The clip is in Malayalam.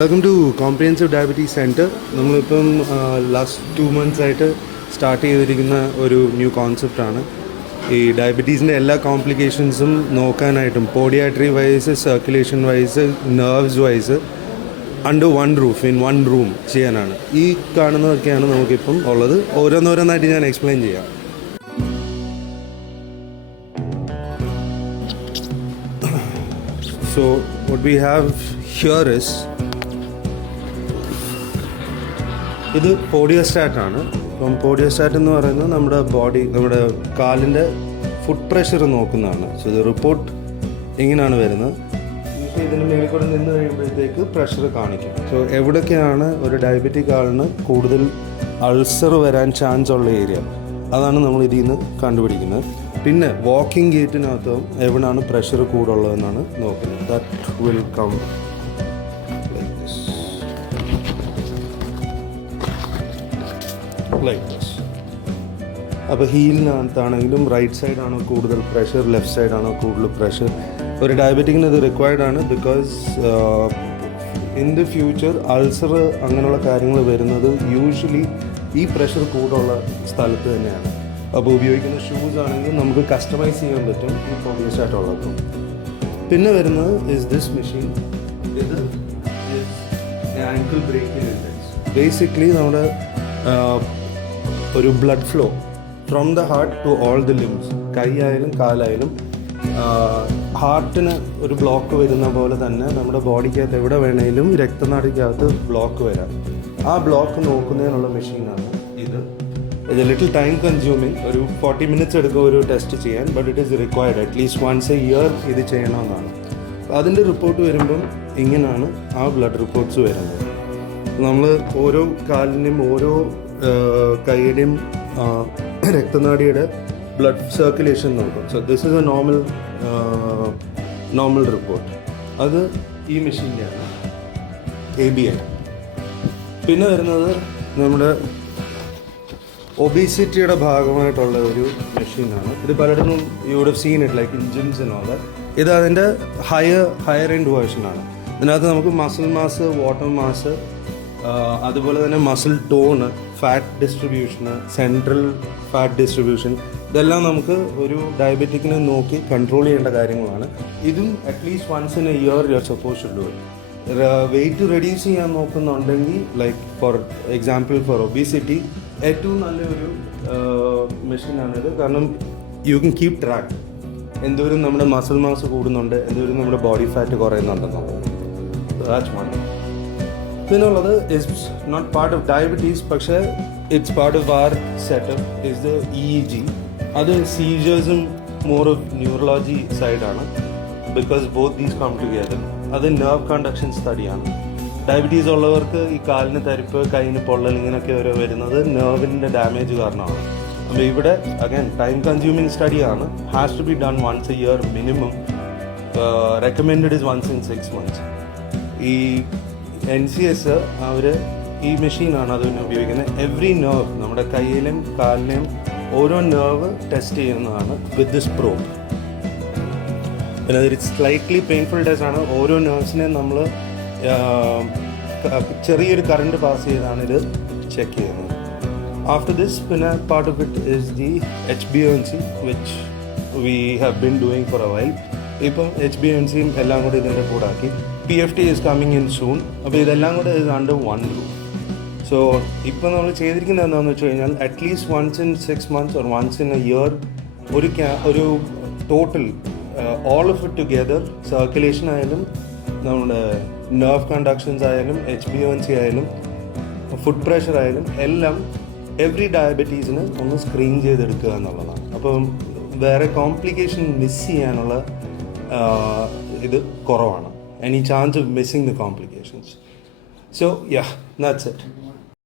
Welcome to comprehensive diabetes centre. നമ്മളിപ്പം ലാസ്റ്റ് 2 months ആയിട്ട് സ്റ്റാർട്ട് ചെയ്തിരിക്കുന്ന ഒരു ന്യൂ കോൺസെപ്റ്റാണ്. ഈ ഡയബറ്റീസിൻ്റെ എല്ലാ കോംപ്ലിക്കേഷൻസും നോക്കാനായിട്ടും podiatry wise, circulation wise, nerves wise under one roof in one room ചെയ്യാനാണ്. ഈ കാണുന്നതൊക്കെയാണ് നമുക്കിപ്പം ഉള്ളത്. ഓരോന്നോരോന്നായിട്ട് ഞാൻ എക്സ്പ്ലെയിൻ ചെയ്യാം. So what we have here is ഇത് പോഡിയോസ്റ്റാറ്റാണ്. ഇപ്പം പോഡിയോസ്റ്റാറ്റ് എന്ന് പറയുന്നത് നമ്മുടെ കാലിൻ്റെ ഫുട്ട് പ്രഷർ നോക്കുന്നതാണ്. സോ ഇത് റിപ്പോർട്ട് ഇങ്ങനെയാണ് വരുന്നത്. ഇതിന് മേലെ കൂടെ നിന്ന് കഴിയുമ്പോഴത്തേക്ക് പ്രഷർ കാണിക്കും. സോ എവിടെയൊക്കെയാണ് ഒരു ഡയബറ്റിക് ആളിന് കൂടുതൽ അൾസർ വരാൻ ചാൻസ് ഉള്ള ഏരിയ, അതാണ് നമ്മൾ ഇതിൽ നിന്ന് കണ്ടുപിടിക്കുന്നത്. പിന്നെ വാക്കിംഗ് ഗേറ്റിനകത്തും എവിടെയാണ് പ്രഷർ കൂടുള്ളതെന്നാണ് നോക്കുന്നത്. That will come like this. അപ്പോൾ ഹീലിനകത്താണെങ്കിലും റൈറ്റ് സൈഡാണോ കൂടുതൽ പ്രഷർ, ലെഫ്റ്റ് സൈഡാണോ കൂടുതൽ പ്രഷർ. ഒരു ഡയബറ്റിക്കിന് ഇത് റിക്വയർഡ് ആണ്. Because in the future ulcer അങ്ങനെയുള്ള കാര്യങ്ങൾ വരുന്നത് യൂഷ്വലി ഈ പ്രഷർ കൂടുള്ള സ്ഥലത്ത് തന്നെയാണ്. അപ്പോൾ ഉപയോഗിക്കുന്ന ഷൂസ് ആണെങ്കിൽ നമുക്ക് കസ്റ്റമൈസ് ചെയ്യാൻ പറ്റും ഈ പോഡിയോസ്റ്റാറ്റുള്ളത്. പിന്നെ വരുന്നത് ഇസ് ദിസ് മെഷീൻ. ഇത് ആങ്കിൾ ബ്രേക്കിംഗ് ഇൻഡെക്സ്. ബേസിക്കലി നമ്മുടെ ഒരു blood flow from the heart to all the limbs, കൈ ആയാലും കാലായാലും ഹാർട്ടിന് ഒരു ബ്ലോക്ക് വരുന്ന പോലെ തന്നെ നമ്മുടെ ബോഡിക്കകത്ത് എവിടെ വേണമെങ്കിലും രക്തനാടിക്കകത്ത് ബ്ലോക്ക് വരാം. ആ ബ്ലോക്ക് നോക്കുന്നതിനുള്ള മെഷീനാണ് ഇത്. ഇത് ലിറ്റിൽ ടൈം കൺസ്യൂമിങ്. ഒരു 40 minutes എടുക്കും ഒരു ടെസ്റ്റ് ചെയ്യാൻ. But it is required at least once a year ഇത് ചെയ്യണമെന്നാണ്. അതിൻ്റെ റിപ്പോർട്ട് വരുമ്പം ഇങ്ങനെയാണ് ആ ബ്ലഡ് റിപ്പോർട്ട്സ് വരുന്നത്. നമ്മൾ ഓരോ കാലിൻ്റെയും ഓരോ കൈയുടെയും രക്തനാടിയുടെ ബ്ലഡ് സർക്കുലേഷൻ നോക്കും. So this is A normal report. അത് ഈ മെഷീൻ്റെയാണ്, ABI. പിന്നെ വരുന്നത് നമ്മുടെ ഒബീസിറ്റിയുടെ ഭാഗമായിട്ടുള്ള ഒരു മെഷീനാണ്. ഇത് പലയിടത്തും you would have seen it like in gyms and all that. ഇത് അതിൻ്റെ ഹയർ എൻഡ് വേർഷനാണ്. ഇതിനകത്ത് നമുക്ക് മസിൽ മാസ്, വാട്ടർ മാസ്, അതുപോലെ തന്നെ muscle tone, fat distribution, central fat distribution, ഇതെല്ലാം നമുക്ക് ഒരു ഡയബറ്റിക്കിനെ നോക്കി കൺട്രോൾ ചെയ്യേണ്ട കാര്യങ്ങളാണ്. ഇതും at least once in a year you are suppose to do it. Weight reduce ചെയ്യാൻ നോക്കുന്നുണ്ടെങ്കിൽ like for example for obesity ഏറ്റവും നല്ലൊരു മെഷീനാണിത്. കാരണം യു കൻ കീപ് ട്രാക്ക് എന്തോരം നമ്മുടെ മസിൽ മാസ് കൂടുന്നുണ്ട്, എന്തോരം നമ്മുടെ ബോഡി ഫാറ്റ് കുറയുന്നുണ്ടെന്നുള്ളത്. That's one. പിന്നുള്ളത് is not part of diabetes, പക്ഷേ it's part of our setup is the EEG. അത് സീജേഴ്സും മോർ ഓഫ് ന്യൂറോളജി സൈഡാണ്. Because both these come together. അത് നെർവ് കണ്ടക്ഷൻ സ്റ്റഡിയാണ്. ഡയബറ്റീസ് ഉള്ളവർക്ക് ഈ കാലിന് തരിപ്പ്, കൈന് പൊള്ളൽ, ഇങ്ങനെയൊക്കെ വരുന്നത് നെർവിൻ്റെ ഡാമേജ് കാരണമാണ്. അപ്പോൾ ഇവിടെ അഗൈൻ ടൈം കൺസ്യൂമിങ് സ്റ്റഡിയാണ്. Has to be done once a year minimum. Recommended is once in 6 months. ഈ NCS അവർ ഈ മെഷീനാണ് അതിന് ഉപയോഗിക്കുന്നത്. എവറി നെർവ്, നമ്മുടെ കയ്യിലും കാലിലെയും ഓരോ നെർവ് ടെസ്റ്റ് ചെയ്യുന്നതാണ് വിത്ത് ദിസ് പ്രോബ്. പിന്നെ അതൊരു സ്ലൈറ്റ്ലി പെയിൻഫുൾ ടെസ്റ്റ് ആണ്. ഓരോ നെർവ്സിനെയും നമ്മൾ ചെറിയൊരു കറണ്ട് പാസ് ചെയ്താണ് ഇത് ചെക്ക് ചെയ്യുന്നത്. ആഫ്റ്റർ ദിസ് പിന്നെ part of it is the HbA1c which we have been doing four A while. ഇപ്പം HbA1cയും എല്ലാം കൂടി ഇതിൻ്റെ കൂടെ ആക്കി. PFT is coming in soon. അപ്പോൾ ഇതെല്ലാം കൂടെ ഇത് അണ്ടർ വൺ റൂഫ്. സോ ഇപ്പോൾ നമ്മൾ ചെയ്തിരിക്കുന്നത് എന്താണെന്ന് വെച്ച് കഴിഞ്ഞാൽ at least once in 6 months or once in a year ഒരു total all of it together, circulation ആയാലും നമ്മുടെ നെർവ് കണ്ടക്ഷൻസ് ആയാലും HbA1c ആയാലും ഫുഡ് പ്രഷർ ആയാലും എല്ലാം എവറി ഡയബറ്റീസിന് ഒന്ന് സ്ക്രീൻ ചെയ്തെടുക്കുക എന്നുള്ളതാണ്. അപ്പം വേറെ കോംപ്ലിക്കേഷൻ മിസ് ചെയ്യാനുള്ള ഇത് കുറവാണ്. Any chance of missing the complications. So yeah, that's it.